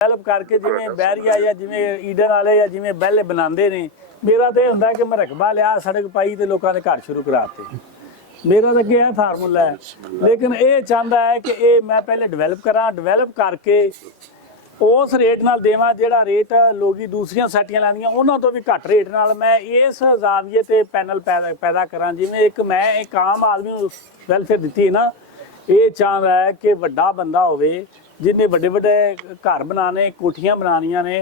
Develop करके जिमें बैरिया या जिमें ईडन वाले या जिमें बैले बनाते ने, मेरा तो यह होंगे कि मैं रकबा लिया सड़क पाई तो लोगों ने घर शुरू कराते। मेरा तो यह फार्मूला है, लेकिन ये चाहता है कि ये मैं पहले डिवेलप करा, डिवेलप करके उस रेट नाल देवां जिहड़ा रेट लोग दूसरियां सैटियां लैंदियां उन्हां तो भी घट रेट नाल मैं इस जाविये ते पैनल पैदा करा। जिवें एक मैं एक आम आदमी नूं वैलफेयर दित्ती है ना, ये चाहता है कि वड्डा बंदा होवे जिन्हें वड्डे वड्डे घर बनाने कोठियां बनानियां ने,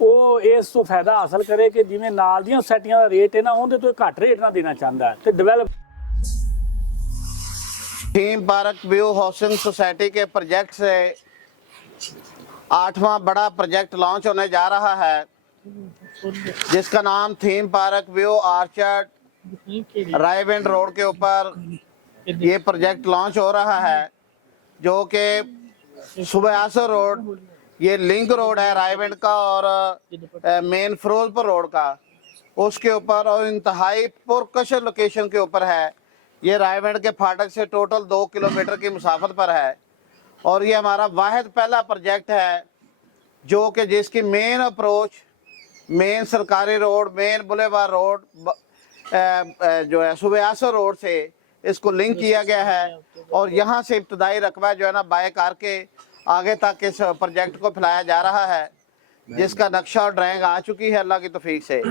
वो इस तो फायदा हासिल करे कि जिवें नाल दियां सैटियां दा रेट है ना उहदे तो घट रेट ना देना चाहता है ते develop. Theme park view housing society के प्रोजेक्ट से 8वां बड़ा प्रोजेक्ट लॉन्च होने जा रहा है, जिसका नाम theme park view orchard Raiwind road के ऊपर ये प्रोजेक्ट लॉन्च हो रहा है, जो कि सुबह रोड, ये लिंक रोड है रायविंड का और मेन फिरोजपुर रोड का, उसके ऊपर और इंतहाई पुरकशिश लोकेशन के ऊपर है। ये रायविंड के फाटक से टोटल 2 किलोमीटर की मुसाफत पर है और ये हमारा वाहिद पहला प्रोजेक्ट है जो कि जिसकी मेन अप्रोच मेन सरकारी रोड, मेन बुलेवार रोड जो है सुबह रोड से इसको लिंक किया गया है और यहाँ से इब्तदाई रकबा जो है ना बाय करके आगे तक इस प्रोजेक्ट को फैलाया जा रहा है, जिसका नक्शा और ड्राइंग आ चुकी है अल्लाह की तौफीक से।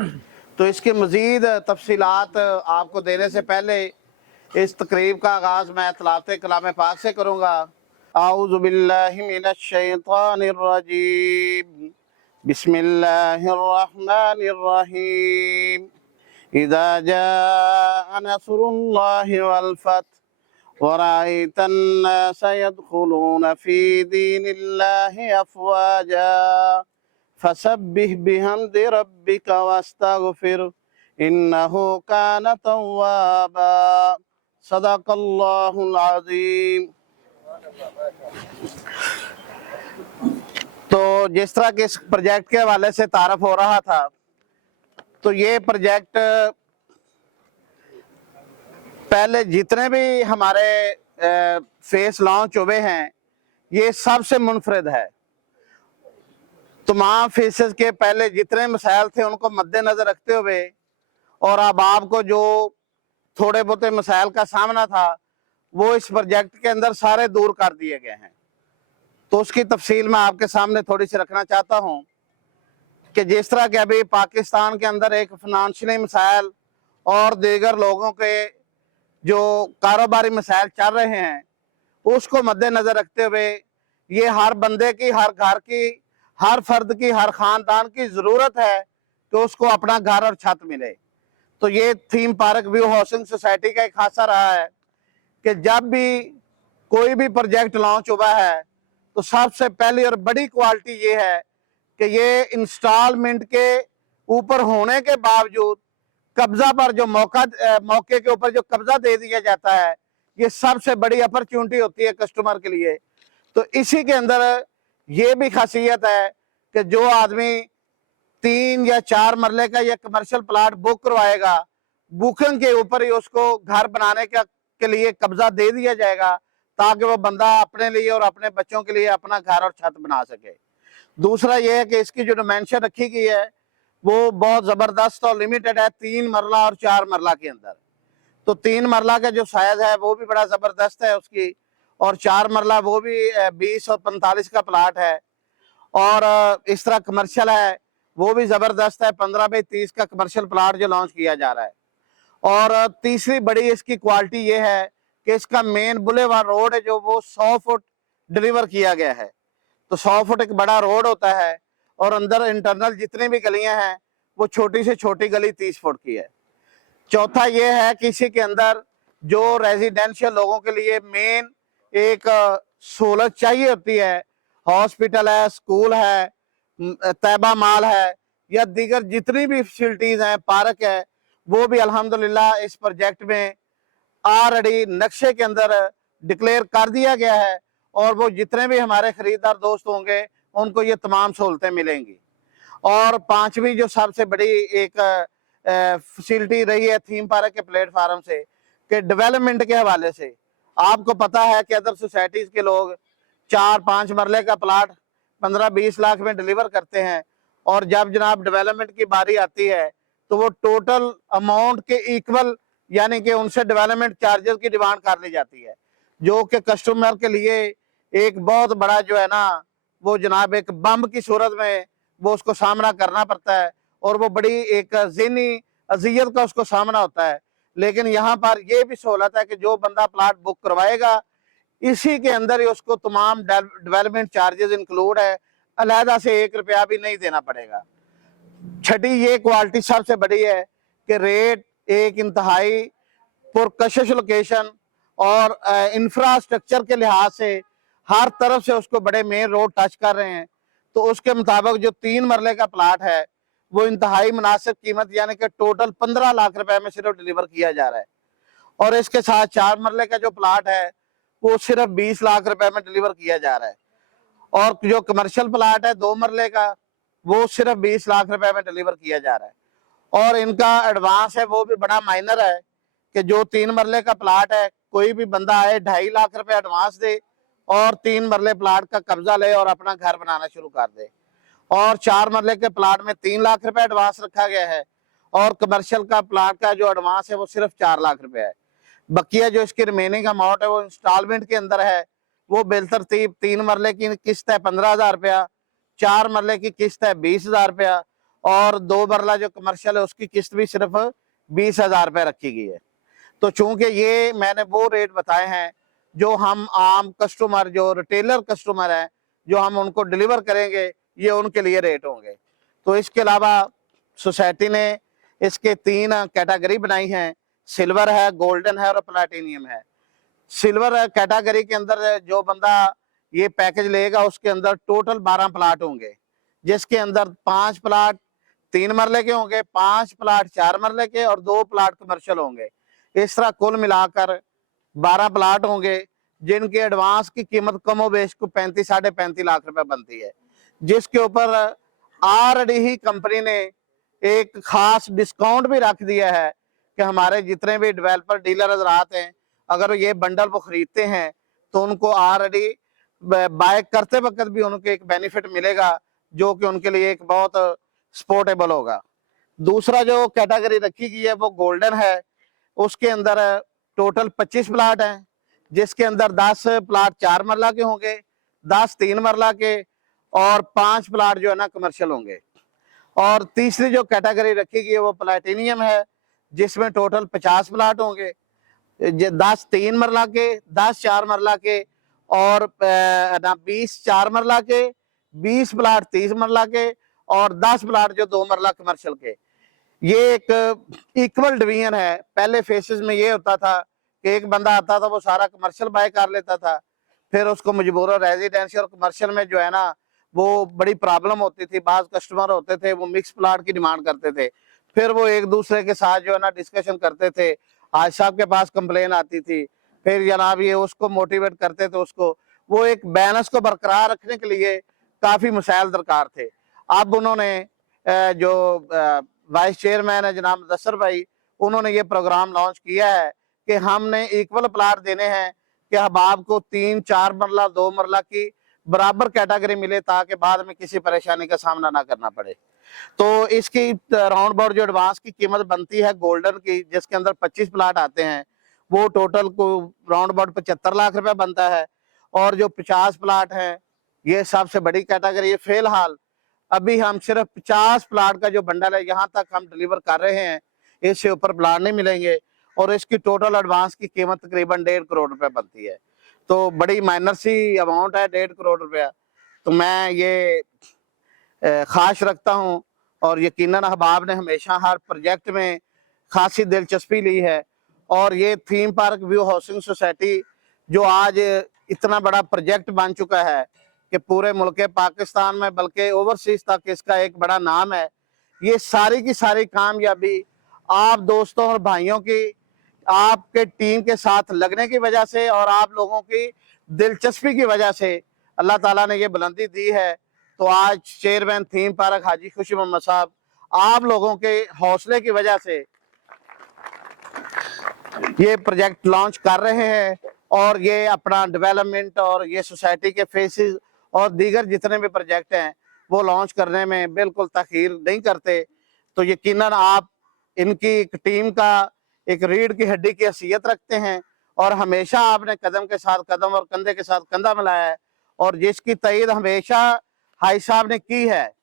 तो इसकी मज़ीद तफसीलात आपको देने से पहले इस तकरीब का आगाज़ मैं तलावत कलाम पाक से करूँगा। आऊज़ु बिल्लाहि मिनश शैतानिर रजीम, बिस्मिल्लाहिर रहमानिर रहीम। इज़ा जाअ नस्रुल्लाहि वल फत्ह व रअयतन नास यदखुलून फी दीनिल्लाहि अफ़वाजा फसब्बिह बिहम्दि रब्बिका वस्तगफिर इन्नहु कान तव्वाबा। सदक़ल्लाहुल अज़ीम। तो जिस तरह के इस प्रोजेक्ट के हवाले से तारफ हो रहा था, तो ये प्रोजेक्ट पहले जितने भी हमारे फेस लॉन्च हुए हैं ये सबसे मुनफरद है। तमाम फेसेस के पहले जितने मसाइल थे उनको मद्देनजर रखते हुए और अब आपको जो थोड़े बहुत मसाइल का सामना था वो इस प्रोजेक्ट के अंदर सारे दूर कर दिए गए हैं। तो उसकी तफसील मैं आपके सामने थोड़ी सी रखना चाहता हूँ कि जिस तरह के अभी पाकिस्तान के अंदर एक फिनंशियली मसाइल और दीगर लोगों के जो कारोबारी मसाइल चल रहे हैं उसको मद्देनजर रखते हुए ये हर बंदे की, हर घर की, हर फर्द की, हर खानदान की ज़रूरत है कि उसको अपना घर और छत मिले। तो ये theme park view housing society का एक खासा रहा है कि जब भी कोई भी प्रोजेक्ट लॉन्च हुआ है तो सबसे पहली और बड़ी क्वालिटी ये है कि ये इंस्टॉलमेंट के ऊपर होने के बावजूद कब्जा पर जो मौके के ऊपर जो कब्जा दे दिया जाता है, ये सबसे बड़ी अपॉर्चुनिटी होती है कस्टमर के लिए। तो इसी के अंदर ये भी खासियत है कि जो आदमी 3 या 4 मरले का या कमर्शियल प्लाट बुक करवाएगा, बुकिंग के ऊपर ही उसको घर बनाने के लिए कब्जा दे दिया जाएगा ताकि वो बंदा अपने लिए और अपने बच्चों के लिए अपना घर और छत बना सके। दूसरा ये है कि इसकी जो डिमेंशन रखी गई है वो बहुत ज़बरदस्त और लिमिटेड है, 3 मरला और 4 मरला के अंदर। तो 3 मरला का जो साइज है वो भी बड़ा ज़बरदस्त है उसकी, और 4 मरला वो भी 20 और 45 का प्लाट है। और इस तरह कमर्शियल है वो भी ज़बरदस्त है, 15 बाई 30 का कमर्शियल प्लाट जो लॉन्च किया जा रहा है। और तीसरी बड़ी इसकी क्वालिटी ये है कि इसका मेन बुलेवार रोड है जो वो 100 फुट डिलीवर किया गया है। तो 100 फुट एक बड़ा रोड होता है और अंदर इंटरनल जितनी भी गलियां हैं वो छोटी से छोटी गली 30 फुट की है। चौथा ये है कि इसी के अंदर जो रेजिडेंशियल लोगों के लिए मेन एक सहूलत चाहिए होती है, हॉस्पिटल है, स्कूल है, तैयबा माल है या दीगर जितनी भी फैसिलिटीज हैं, पार्क है, वो भी अल्हम्दुलिल्लाह इस प्रोजेक्ट में ऑलरेडी नक्शे के अंदर डिक्लेयर कर दिया गया है और वो जितने भी हमारे खरीदार दोस्त होंगे उनको ये तमाम सहूलतें मिलेंगी। और पांचवी जो सबसे बड़ी एक फैसिलिटी रही है थीम पार्क के प्लेटफार्म से कि डेवलपमेंट के हवाले से आपको पता है कि अदर सोसाइटीज के लोग 4-5 मरले का प्लाट 15-20 लाख में डिलीवर करते हैं, और जब जनाब डेवलपमेंट की बारी आती है तो वो टोटल अमाउंट के इक्वल यानी कि उनसे डेवलपमेंट चार्जेस की डिमांड कर ली जाती है, जो कि कस्टमर के लिए एक बहुत बड़ा जो है ना वो जनाब एक बम की सूरत में वो उसको सामना करना पड़ता है, और वो बड़ी एक ज़हनी अजियत का उसको सामना होता है। लेकिन यहाँ पर ये भी सहूलत है कि जो बंदा प्लाट बुक करवाएगा इसी के अंदर ही उसको तमाम डेवलपमेंट चार्जेस इंक्लूड है, अलहदा से 1 रुपया भी नहीं देना पड़ेगा। छठी ये क्वालिटी सबसे बड़ी है कि रेट एक इंतहाई पुरकशिश लोकेशन और इंफ्रास्ट्रक्चर के लिहाज से हर तरफ से उसको बड़े मेन रोड टच कर रहे हैं। तो उसके मुताबिक जो 3 मरले का प्लाट है वो इंतहाई मुनासिब कीमत यानी कि टोटल 15 लाख रुपए में सिर्फ डिलीवर किया जा रहा है, और इसके साथ 4 मरले का जो प्लाट है वो सिर्फ 20 लाख रुपए में डिलीवर किया जा रहा है, और जो कमर्शियल प्लाट है 2 मरले का वो सिर्फ 20 लाख रुपए में डिलीवर किया जा रहा है। और इनका एडवांस है वो भी बड़ा माइनर है कि जो 3 मरले का प्लाट है कोई भी बंदा आए 2.5 लाख रुपए एडवांस दे और 3 मरले प्लाट का कब्जा ले और अपना घर बनाना शुरू कर दे, और 4 मरले के प्लाट में 3 लाख रुपए एडवांस रखा गया है, और कमर्शियल का प्लाट का जो एडवांस है वो सिर्फ 4 लाख रुपए है। बकिया जो इसकी रिमेनिंग अमाउंट है वो इंस्टॉलमेंट के अंदर है, वो बेलतरतीब 3 मरले की किस्त है 15,000 रुपया, 4 मरले की किस्त है 20,000 रुपया, और 2 मरला जो कमर्शियल है उसकी किस्त भी सिर्फ 20,000 रुपये रखी गई है। तो चूंकि ये मैंने वो रेट बताए हैं जो हम आम कस्टमर जो रिटेलर कस्टमर हैं जो हम उनको डिलीवर करेंगे ये उनके लिए रेट होंगे। तो इसके अलावा सोसाइटी ने इसके 3 कैटेगरी बनाई हैं, सिल्वर है, गोल्डन है और प्लैटिनियम है। सिल्वर कैटेगरी के अंदर जो बंदा ये पैकेज लेगा उसके अंदर टोटल 12 प्लाट होंगे, जिसके अंदर 5 प्लाट 3 मरले के होंगे, 5 प्लाट 4 मरले के और 2 प्लाट कमर्शियल होंगे। इस तरह कुल मिलाकर 12 प्लाट होंगे जिनके एडवांस की कीमत कमोबेश को 35-35.5 लाख रुपए बनती है, जिसके ऊपर ऑलरेडी ही कंपनी ने एक खास डिस्काउंट भी रख दिया है कि हमारे जितने भी डेवलपर डीलर हजरात हैं अगर ये बंडल वो खरीदते हैं तो उनको ऑलरेडी बाय करते वक्त भी उनको एक बेनिफिट मिलेगा जो कि उनके लिए एक बहुत सपोर्टेबल होगा। दूसरा जो कैटेगरी रखी गई है वो गोल्डन है, उसके अंदर टोटल 25 प्लाट हैं, जिसके अंदर 10 प्लाट 4 मरला के होंगे, 10 3 मरला के और 5 प्लाट जो है ना कमर्शियल होंगे। और तीसरी जो कैटेगरी रखी गई है वो प्लैटिनियम है, जिसमें टोटल 50 प्लाट होंगे, 10 3 मरला के, 10 4 मरला के और 20 4 मरला के, 20 प्लाट 30 मरला के और 10 प्लाट जो 2 मरला कमर्शियल के। ये एक इक्वल डिवीजन है। पहले फेसेस में ये होता था कि एक बंदा आता था वो सारा कमर्शियल बाय कर लेता था, फिर उसको मजबूरन रेजिडेंशियल और कमर्शियल में जो है ना वो बड़ी प्रॉब्लम होती थी। बाज कस्टमर होते थे वो मिक्स प्लाट की डिमांड करते थे, फिर वो एक दूसरे के साथ जो है ना डिस्कशन करते थे, आज साहब के पास कंप्लेन आती थी, फिर जनाब ये उसको मोटिवेट करते थे उसको। वो एक बैलेंस को बरकरार रखने के लिए काफ़ी मसाइल दरकार थे। अब उन्होंने जो वाइस चेयरमैन है जनाब मुदस्सर भाई, उन्होंने ये प्रोग्राम लॉन्च किया है कि हमने इक्वल प्लाट देने हैं कि अहबाब को 3 4 मरला 2 मरला की बराबर कैटेगरी मिले ताकि बाद में किसी परेशानी का सामना ना करना पड़े। तो इसकी राउंड अबाउट जो एडवांस की कीमत बनती है गोल्डन की, जिसके अंदर 25 प्लाट आते हैं, वो टोटल को राउंड अबाउट 75 लाख रुपए बनता है। और जो 50 प्लाट हैं ये सबसे बड़ी कैटेगरी है। फिलहाल अभी हम सिर्फ 50 प्लाट का जो बंडल है यहाँ तक हम डिलीवर कर रहे हैं, इससे ऊपर प्लाट नहीं मिलेंगे, और इसकी टोटल एडवांस की कीमत तकरीबन 1.5 करोड़ रुपए बनती है। तो बड़ी माइनर सी अमाउंट है 1.5 करोड़ रुपया। तो मैं ये खास रखता हूँ और यकीनन अहबाब ने हमेशा हर प्रोजेक्ट में खासी दिलचस्पी ली है। और ये theme park view housing society जो आज इतना बड़ा प्रोजेक्ट बन चुका है कि पूरे मुल्क पाकिस्तान में बल्कि ओवरसीज तक इसका एक बड़ा नाम है, ये सारी की सारी कामयाबी आप दोस्तों और भाइयों की आपके टीम के साथ लगने की वजह से और आप लोगों की दिलचस्पी की वजह से अल्लाह ताला ने ये बुलंदी दी है। तो आज चेयरमैन थीम पार्क हाजी खुशी मोहम्मद साहब आप लोगों के हौसले की वजह से ये प्रोजेक्ट लॉन्च कर रहे हैं और ये अपना डेवलपमेंट और ये सोसाइटी के फेसेस और दीगर जितने भी प्रोजेक्ट हैं वो लॉन्च करने में बिल्कुल तखीर नहीं करते। तो यकीनन आप इनकी एक टीम का एक रीढ़ की हड्डी की हैसियत रखते हैं और हमेशा आपने कदम के साथ कदम और कंधे के साथ कंधा मिलाया है और जिसकी तईद हमेशा हाई साहब ने की है।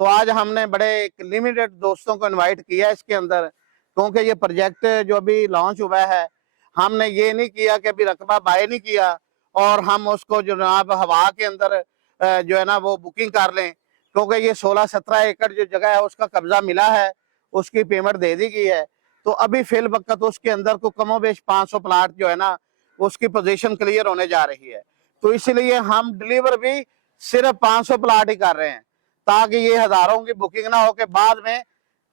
तो आज हमने बड़े एक लिमिटेड दोस्तों को इनवाइट किया इसके अंदर, क्योंकि ये प्रोजेक्ट जो अभी लॉन्च हुआ है हमने ये नहीं किया कि अभी रकबा बाय नहीं किया और हम उसको जनाब हवा के अंदर जो है ना वो बुकिंग कर लें, क्योंकि ये 16-17 एकड़ जो जगह है उसका कब्जा मिला है, उसकी पेमेंट दे दी गई है। तो अभी फिल वक्त उसके अंदर को कमोबेश 500 प्लाट जो है ना उसकी पोजीशन क्लियर होने जा रही है। तो इसलिए हम डिलीवर भी सिर्फ 500 प्लाट ही कर रहे हैं, ताकि ये हजारों की बुकिंग ना हो के बाद में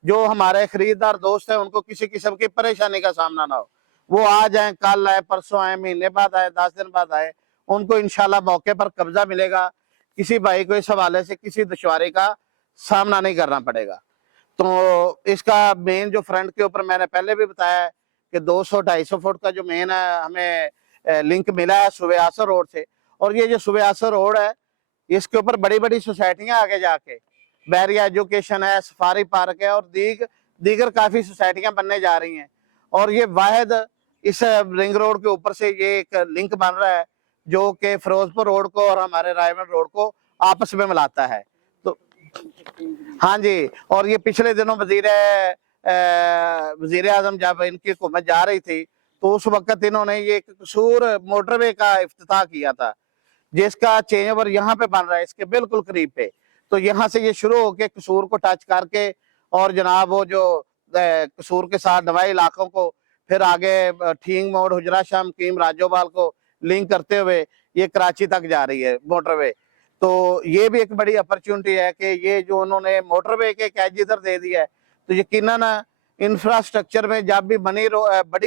जो हमारे खरीदार दोस्त हैं उनको किसी किस्म की परेशानी का सामना ना हो। वो आ जाए, कल आए, परसों आए, महीने बाद आए, 10 दिन बाद आए, उनको इंशाल्लाह मौके पर कब्जा मिलेगा। किसी भाई को इस हवाले से किसी दुश्वारी का सामना नहीं करना पड़ेगा। तो इसका मेन जो फ्रंट के ऊपर मैंने पहले भी बताया है कि 200-250 फुट का जो मेन है हमें लिंक मिला है सुबह आसर रोड से, और ये जो सुबह आसर रोड है इसके ऊपर बड़ी बड़ी सोसाइटियां आगे जाके बैरिया एजुकेशन है, सफारी पार्क है और दीगर काफी सोसाइटियां बनने जा रही हैं। और ये वाहिद इस रिंग रोड के ऊपर से ये एक लिंक बन रहा है जो कि फिरोजपुर रोड को और हमारे रायमंड रोड को आपस में मिलाता है। तो हाँ जी, और ये पिछले दिनों वजीर आजम जब इनकी हुकूमत जा रही थी तो उस वक्त इन्होंने ये कसूर मोटरवे का इफ्तिताह किया था, जिसका चेंज ओवर यहाँ पे बन रहा है इसके बिल्कुल करीब पे। तो यहाँ से ये शुरू होके कसूर को टच करके और जनाब वो जो कसूर के साथ दवाई इलाकों को फिर आगे ठींग मोड़, हुजरा शाह, कीम, राजोवाल को लिंक करते हुए ये कराची तक जा रही है मोटरवे। तो ये भी एक बड़ी अपॉर्चुनिटी है कि ये जो उन्होंने मोटरवे के कैच इधर दे दिया है, तो यकीनन इंफ्रास्ट्रक्चर में जब भी बड़ी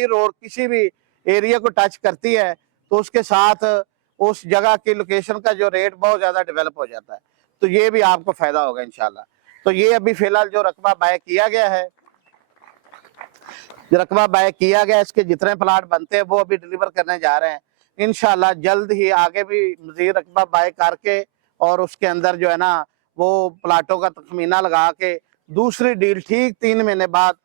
रोड किसी भी एरिया को टच करती है तो उसके साथ उस जगह की लोकेशन का जो रेट बहुत ज्यादा डेवलप हो जाता है। तो ये भी आपको फायदा होगा इंशाल्लाह। तो ये अभी फिलहाल जो रकबा बाय किया गया है, इसके जितने प्लाट बनते हैं वो अभी डिलीवर करने जा रहे हैं इंशाल्लाह। जल्द ही आगे भी मजीद रकबा बाय करके और उसके अंदर जो है ना वो प्लाटों का तखमीना लगा के दूसरी डील ठीक 3 महीने बाद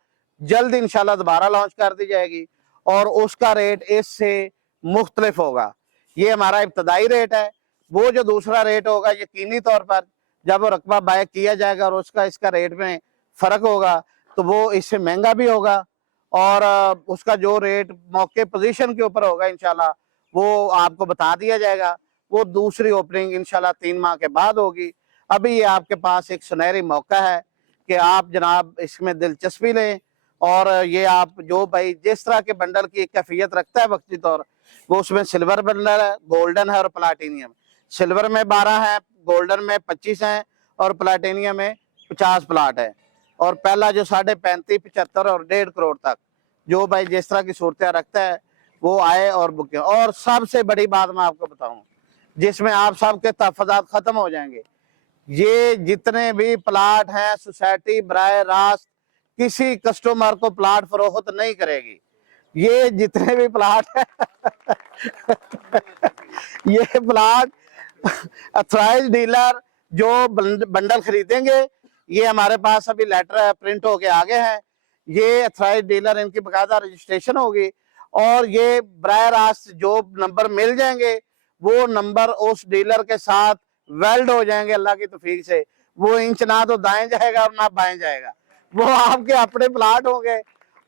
जल्द इंशाल्लाह दोबारा लॉन्च कर दी जाएगी और उसका रेट इससे मुख्तलिफ होगा। ये हमारा इब्तदाई रेट है। वो जो दूसरा रेट होगा यकीनी तौर पर जब वो रकबा बाय किया जाएगा और उसका इसका रेट में फर्क होगा तो वो इससे महंगा भी होगा और उसका जो रेट मौके पोजीशन के ऊपर होगा इंशाल्लाह वो आपको बता दिया जाएगा। वो दूसरी ओपनिंग इंशाल्लाह 3 माह के बाद होगी। अभी ये आपके पास एक सुनहरी मौका है कि आप जनाब इसमें दिलचस्पी लें और ये आप जो भाई जिस तरह के बंडल की कैफियत रखता है वक्ती तौर, वो उसमें सिल्वर बंडल है, गोल्डन है और प्लाटिनियम। सिल्वर में 12 है, गोल्डन में 25 है और प्लाटिनियम में 50 प्लाट है। और पहला जो 35.5, 75 और 1.5 करोड़ तक जो भाई जिस तरह की सूरतें रखता है वो आए और बुकिंग। और सबसे बड़ी बात मैं आपको बताऊं जिसमें आप सबके तहफ़्फ़ुज़ात खत्म हो जाएंगे, ये जितने भी प्लाट हैं सोसाइटी बराए रास्त किसी कस्टमर को प्लाट फरोख्त नहीं करेगी। ये जितने भी प्लाट है ये प्लाट अथराइज डीलर जो बंडल खरीदेंगे, ये हमारे पास अभी लेटर प्रिंट होके आ गए हैं, ये अथराइज डीलर इनकी बकायदा रजिस्ट्रेशन होगी और ये बराह रास्त जो नंबर मिल जाएंगे वो नंबर उस डीलर के साथ वेल्ड हो जाएंगे अल्लाह की तौफीक से। वो इंच ना तो दाएं जाएगा और ना बाएं जाएगा, वो आपके अपने प्लाट होंगे।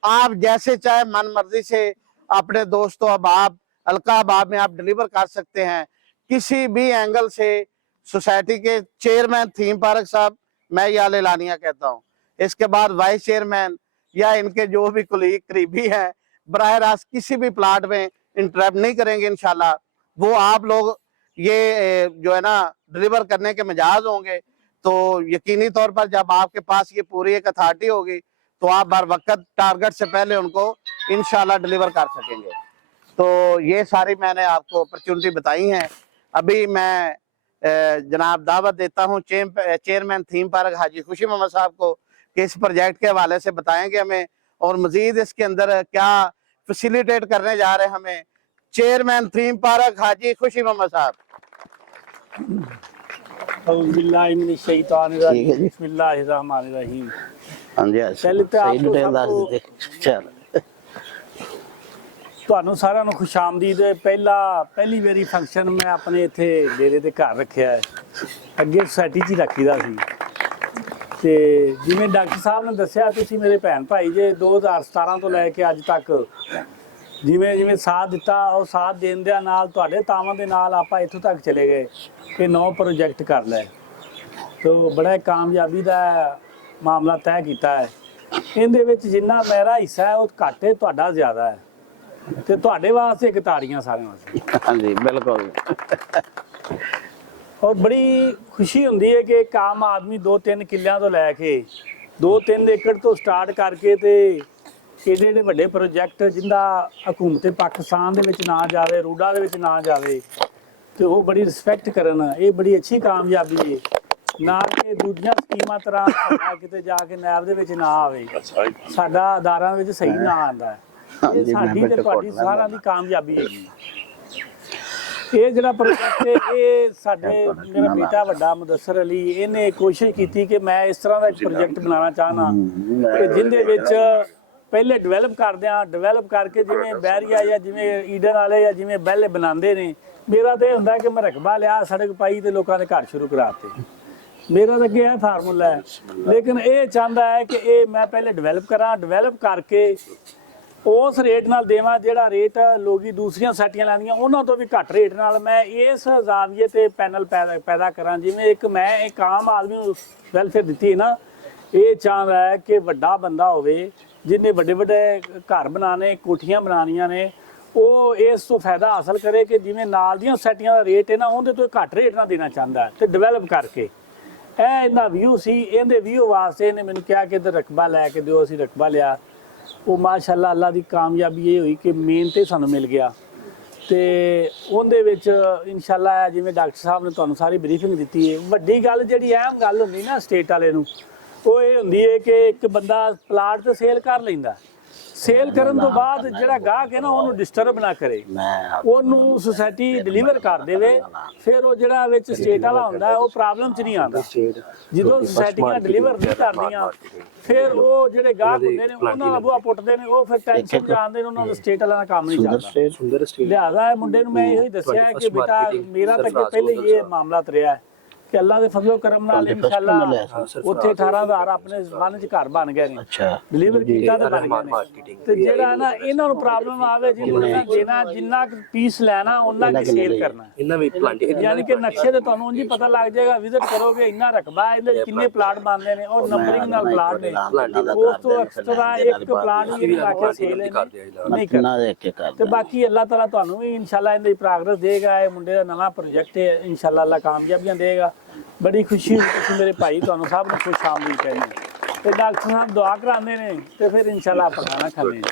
आप जैसे चाहे मन मर्जी से अपने दोस्तों अहबाब हल्का अहबाब में आप डिलीवर कर सकते हैं किसी भी एंगल से। सोसाइटी के चेयरमैन थीम पार्क साहब, मैं याल एलानिया कहता हूँ, इसके बाद वाइस चेयरमैन या इनके जो भी कुलीग करीबी हैं बराह रास्त किसी भी प्लाट में इंटरप्ट नहीं करेंगे इंशाल्लाह। वो आप लोग ये जो है ना डिलीवर करने के मिजाज होंगे। तो यकीनी तौर पर जब आपके पास ये पूरी एक अथॉरिटी होगी तो आप बर वक्त टारगेट से पहले उनको इंशाल्लाह डिलीवर कर सकेंगे। तो ये सारी मैंने आपको अपॉर्चुनिटी बताई हैं। अभी मैं जनाब दावत देता हूँ चेयरमैन थीम पार्क हाजी खुशी मोहम्मद साहब को कि इस प्रोजेक्ट के हवाले से बताएंगे हमें और मजीद इसके अंदर क्या फैसिलिटेट करने जा रहे हैं हमें। चेयरमैन थीम पार्क हाजी खुशी मोहम्मद साहब। औज़ु बिल्लाहि मिनश शैतानिर ठीक है रजीम जी। बिस्मिल्लाहिर रहमानिर रहीम। हाँ जी हाँ, पहले तो सही आपको डिटेल दस सबको- दीजिए। चल ਤੁਹਾਨੂੰ ਸਾਰਿਆਂ ਨੂੰ ਖੁਸ਼ਾਮਦੀਦ। ਪਹਿਲੀ ਵਾਰੀ ਫੰਕਸ਼ਨ ਮੈਂ ਆਪਣੇ ਇੱਥੇ ਡੇਰੇ ਦੇ ਘਰ ਰੱਖਿਆ ਹੈ। ਅੱਗੇ ਸੁਸਾਇਟੀ 'ਚ ਹੀ ਰੱਖੀਦਾ ਸੀ। ਤੇ ਜਿਵੇਂ ਡਾਕਟਰ ਸਾਹਿਬ ਨੇ ਦੱਸਿਆ, ਤੁਸੀਂ ਮੇਰੇ ਭੈਣ ਭਾਈ ਜੇ 2017 ਤੋਂ ਲੈ ਕੇ ਅੱਜ ਤੱਕ ਜਿਵੇਂ ਜਿਵੇਂ ਸਾਥ ਦਿੱਤਾ, ਉਹ ਸਾਥ ਦੇਣ ਦੇ ਨਾਲ ਤੁਹਾਡੇ ਤਾਵਾਂ ਦੇ ਨਾਲ ਆਪਾਂ ਇੱਥੋਂ ਤੱਕ ਚਲੇ ਗਏ ਕਿ 9 ਪ੍ਰੋਜੈਕਟ ਕਰ ਲਏ। ਤੋ ਬੜਾ ਕਾਮਯਾਬੀ ਦਾ ਮਾਮਲਾ ਤੈਅ ਕੀਤਾ ਹੈ। ਇਹਦੇ ਵਿੱਚ ਜਿੰਨਾ ਮੇਰਾ ਹਿੱਸਾ ਹੈ ਉਹ ਘੱਟ ਹੈ, ਤੁਹਾਡਾ ਜ਼ਿਆਦਾ ਹੈ। ਤੇ ਤੁਹਾਡੇ ਵਾਸਤੇ ਇੱਕ ਤਾੜੀਆਂ ਸਾਰਿਆਂ ਵਾਸਤੇ। हाँ जी बिल्कुल। ਔਰ ਬੜੀ ਖੁਸ਼ੀ ਹੁੰਦੀ ਹੈ ਕਿ ਇੱਕ ਆਮ ਆਦਮੀ 2-3 ਕਿੱਲਿਆਂ ਤੋਂ ਲੈ ਕੇ 2-3 ਏਕੜ ਤੋਂ ਸਟਾਰਟ ਕਰਕੇ ਤੇ ਕਿਹੜੇ ਜਿਹੜੇ ਵੱਡੇ ਪ੍ਰੋਜੈਕਟ ਜਿੰਦਾ ਹਕੂਮਤ ਪਾਕਿਸਤਾਨ ਦੇ ਵਿੱਚ ਨਾ ਜਾਵੇ, ਰੂਡਾ ਦੇ ਵਿੱਚ ਨਾ ਜਾਵੇ, ਤੇ ਉਹ ਬੜੀ ਰਿਸਪੈਕਟ ਕਰਨ। ਇਹ ਬੜੀ ਅੱਛੀ ਕਾਮਯਾਬੀ ਹੈ। ਨਾ ਕਿ ਦੂਜੀਆਂ ਸਕੀਮਾਂ ਤਰ੍ਹਾਂ ਸਾਡਾ ਕਿਤੇ ਜਾ ਕੇ ਨੈਬ ਦੇ ਵਿੱਚ ਨਾ ਆਵੇ, ਸਾਡਾ ਅਦਾਰਿਆਂ ਵਿੱਚ ਸਹੀ ਨਾ ਆਉਂਦਾ। हाँ ਇਹ जी मैं ਸਾਡੀ ਤੇ बेटे ਤੁਹਾਡੀ कोट ਸਾਰਿਆਂ ਦੀ ਕਾਮਯਾਬੀ ਹੈਗੀ। ਇਹ ਜਿਹੜਾ ਪ੍ਰੋਜੈਕਟ ਹੈ ਇਹ ਸਾਡੇ ਮੇਰਾ ਬੇਟਾ ਵੱਡਾ ਮੁਦੱਸਰ ਅਲੀ, ਇਹਨੇ ਕੋਸ਼ਿਸ਼ ਕੀਤੀ ਕਿ ਮੈਂ ਇਸ ਤਰ੍ਹਾਂ ਦਾ ਇੱਕ ਪ੍ਰੋਜੈਕਟ ਬਣਾਉਣਾ ਚਾਹਨਾ ਕਿ ਜਿਹਦੇ ਵਿੱਚ ਪਹਿਲੇ ਡਿਵੈਲਪ ਡਿਵੈਲਪ ਕਰਕੇ ਜਿਵੇਂ ਬੈਰੀਆ ਜਾਂ ਜਿਵੇਂ ਈਡਨ ਵਾਲੇ ਜਾਂ ਜਿਵੇਂ ਬੈਲੇ ਬਣਾਉਂਦੇ ਨੇ। ਮੇਰਾ ਤਾਂ ਇਹ ਹੁੰਦਾ ਕਿ ਮੈਂ ਰਕਬਾ ਲਿਆ, ਸੜਕ ਪਾਈ ਤੇ ਲੋਕਾਂ ਦੇ ਘਰ ਸ਼ੁਰੂ ਕਰਾਤੇ। ਮੇਰਾ ਤਾਂ ਅੱਗੇ ਇਹ ਫਾਰਮੂਲਾ ਹੈ। ਲੇਕਿਨ ਇਹ ਚਾਹੁੰਦਾ ਹੈ ਕਿ ਇਹ ਮੈਂ ਪਹਿਲੇ ਡਿਵੈਲਪ ਕਰਾਂ, ਡਿਵੈਲਪ ਕਰਕੇ ਉਸ ਰੇਟ ਨਾਲ ਦੇਵਾਂ ਜਿਹੜਾ ਰੇਟ ਲੋਕੀ ਦੂਸਰੀਆਂ ਸਾਟੀਆਂ ਲੈਂਦੀਆਂ ਉਹਨਾਂ ਤੋਂ ਵੀ ਘੱਟ ਰੇਟ ਨਾਲ ਮੈਂ ਇਸ ਜ਼ਾਵੀਏ ਤੇ ਪੈਨਲ ਪੈਦਾ ਕਰਾਂ। ਜਿਵੇਂ ਇੱਕ ਮੈਂ ਇੱਕ ਆਮ ਆਦਮੀ ਨੂੰ ਵੈਲਫੇਅਰ ਦਿੱਤੀ ਹੈ ਨਾ, ਇਹ ਚਾਹੁੰਦਾ ਹੈ ਕਿ ਵੱਡਾ ਬੰਦਾ ਹੋਵੇ ਜਿਹਨੇ ਵੱਡੇ ਵੱਡੇ ਘਰ ਬਣਾਉਣੇ, ਕੋਠੀਆਂ ਬਣਾਉਣੀਆਂ ਨੇ, ਉਹ ਇਸ ਤੋਂ ਫਾਇਦਾ ਹਾਸਲ ਕਰੇ ਕਿ ਜਿਵੇਂ ਨਾਲ ਦੀਆਂ ਸਾਟੀਆਂ ਦਾ ਰੇਟ ਹੈ ਨਾ ਉਹਦੇ ਤੋਂ ਘੱਟ ਰੇਟ ਨਾਲ ਦੇਣਾ ਚਾਹੁੰਦਾ ਹੈ ਤੇ ਡਿਵੈਲਪ ਕਰਕੇ। ਇਹ ਇਹਦਾ ਵਿਊ ਸੀ। ਇਹਦੇ ਵਿਊ ਵਾਸਤੇ ਇਹਨੇ ਮੈਨੂੰ ਕਿਹਾ ਕਿ ਇੱਧਰ ਰਕਬਾ ਲੈ ਕੇ ਦਿਓ। ਅਸੀਂ ਰਕਬਾ ਲਿਆ। ਉਹ ਮਾਸ਼ਾਅੱਲਾ ਅੱਲਾ ਦੀ ਕਾਮਯਾਬੀ ਇਹ ਹੋਈ ਕਿ ਮੇਨ ਤੇ ਸਾਨੂੰ ਮਿਲ ਗਿਆ। ਤੇ ਉਹਦੇ ਵਿੱਚ ਇਨਸ਼ਾਅੱਲਾ ਜਿਵੇਂ ਡਾਕਟਰ ਸਾਹਿਬ ਨੇ ਤੁਹਾਨੂੰ ਸਾਰੀ ਬਰੀਫਿੰਗ ਦਿੱਤੀ ਹੈ। ਵੱਡੀ ਗੱਲ ਜਿਹੜੀ ਅਹਿਮ ਗੱਲ ਹੁੰਦੀ ਨਾ ਸਟੇਟ ਵਾਲੇ ਨੂੰ, ਉਹ ਇਹ ਹੁੰਦੀ ਹੈ ਕਿ ਇੱਕ ਬੰਦਾ ਪਲਾਟ ਤੇ ਸੇਲ ਕਰ ਲੈਂਦਾ, ਸੇਲ ਕਰਨ ਤੋਂ ਬਾਅਦ ਜਿਹੜਾ ਗਾਹਕ ਹੈ ਨਾ ਉਹਨੂੰ ਡਿਸਟਰਬ ਨਾ ਕਰੇ, मैं ਉਹਨੂੰ ਸੁਸਾਇਟੀ ਡਿਲੀਵਰ ਕਰ ਦੇਵੇ। ਫਿਰ ਉਹ ਜਿਹੜਾ ਵਿੱਚ ਸਟੇਟ ਵਾਲਾ ਹੁੰਦਾ ਉਹ ਪ੍ਰੋਬਲਮ 'ਚ ਨਹੀਂ ਆਉਂਦਾ। ਜਦੋਂ ਸੁਸਾਇਟੀਆਂ ਡਿਲੀਵਰ ਨਹੀਂ ਕਰਦੀਆਂ ਫਿਰ ਉਹ ਜਿਹੜੇ ਗਾਹਕ ਹੁੰਦੇ ਨੇ ਉਹਨਾਂ ਦਾ ਬੂਹਾ ਪੁੱਟਦੇ ਨੇ, ਉਹ ਫਿਰ ਟੈਨਸ਼ਨ ਜਾਂਦੇ ਨੇ, ਉਹਨਾਂ ਦਾ ਸਟੇਟ ਵਾਲਾ ਦਾ ਕੰਮ ਨਹੀਂ ਚੱਲਦਾ। सुंदर स्टेट ਲਿਹਾਜ਼ਾ ਇਹ ਮੁੰਡੇ ਨੂੰ ਮੈਂ ਇਹੀ ਦੱਸਿਆ ਹੈ ਕਿ ਬੇਟਾ ਮੇਰਾ ਤਾਂ ਅੱਗੇ ਪਹਿਲੇ ਹੀ ਇਹ ਮਾਮਲਾ ਰਿਹਾ ਹੈ ਕਿ ਅੱਲਾ ਦੇ ਫਜ਼ਲ ਕਰਮ ਨਾਲ ਇਨਸ਼ਾਅੱਲਾ ਉੱਥੇ 18,000 ਆਪਣੇ ਜ਼ਮਾਨੇ 'ਚ ਘਰ ਬਣ ਗਏ ਨੇ। अच्छा ਡਿਲੀਵਰ ਕੀਤਾ ਤਾਂ ਬਣ ਗਏ ਨੇ। ਤੇ ਜਿਹੜਾ ਨਾ ਇਹਨਾਂ ਨੂੰ ਪ੍ਰੋਬਲਮ ਆਵੇ ਜਿੰਨਾ ਦੇਣਾ, ਜਿੰਨਾ ਪੀਸ ਲੈਣਾ ਉਹਨਾਂ ਕੀ ਸੇਲ ਕਰਨਾ। ਇਹਨਾਂ ਵੀ ਪਲਾਂਟੇਸ਼ਨ ਯਾਨੀ ਕਿ ਨਕਸ਼ੇ ਤੇ ਤੁਹਾਨੂੰ ਉਂਝ ਹੀ ਪਤਾ ਲੱਗ ਜਾਏਗਾ, ਵਿਜ਼ਿਟ ਕਰੋਗੇ ਇੰਨਾ ਰਕਬਾ ਇਹਦੇ ਵਿੱਚ ਕਿੰਨੇ ਪਲਾਟ ਬਣਦੇ ਨੇ ਔਰ ਨੰਬਰਿੰਗ ਨਾਲ ਪਲਾਟ ਨੇ। ਉਸ ਤੋਂ ਐਕਸਟਰਾ ਇੱਕ ਪਲਾਟ ਵੀ ਲਾ ਕੇ ਸੇਲ ਨਹੀਂ ਕਰਨਾ। ना देख के कर ਤੇ ਬਾਕੀ ਅੱਲਾਹ ਤਾਲਾ ਤੁਹਾਨੂੰ ਵੀ ਇਨਸ਼ਾਅੱਲਾ ਇਹਦੀ ਪ੍ਰੋਗਰੈਸ ਦੇਗਾ। ਇਹ ਮੁੰਡੇ ਦਾ ਨਵਾਂ ਪ੍ਰੋਜੈਕਟ ਹੈ, ਇਨਸ਼ਾਅੱਲਾ ਅੱਲਾ ਕਾਮਯਾਬੀਆਂ ਦੇਗਾ। ਬੜੀ ਖੁਸ਼ੀ ਹੋਈ ਤੁਸੀਂ ਮੇਰੇ ਭਾਈ, ਤੁਹਾਨੂੰ ਸਭ ਨੂੰ ਖੁਸ਼ ਆਮਦੀਦ ਕਹਿੰਦੇ। ਤੇ ਡਾਕਟਰ ਸਾਹਿਬ ਦੁਆ ਕਰਾਉਂਦੇ ਨੇ ਤੇ ਫਿਰ ਇਨਸ਼ਾਅੱਲਾ ਆਪਾਂ ਖਾਣਾ ਖਾਂਦੇ ਹਾਂ।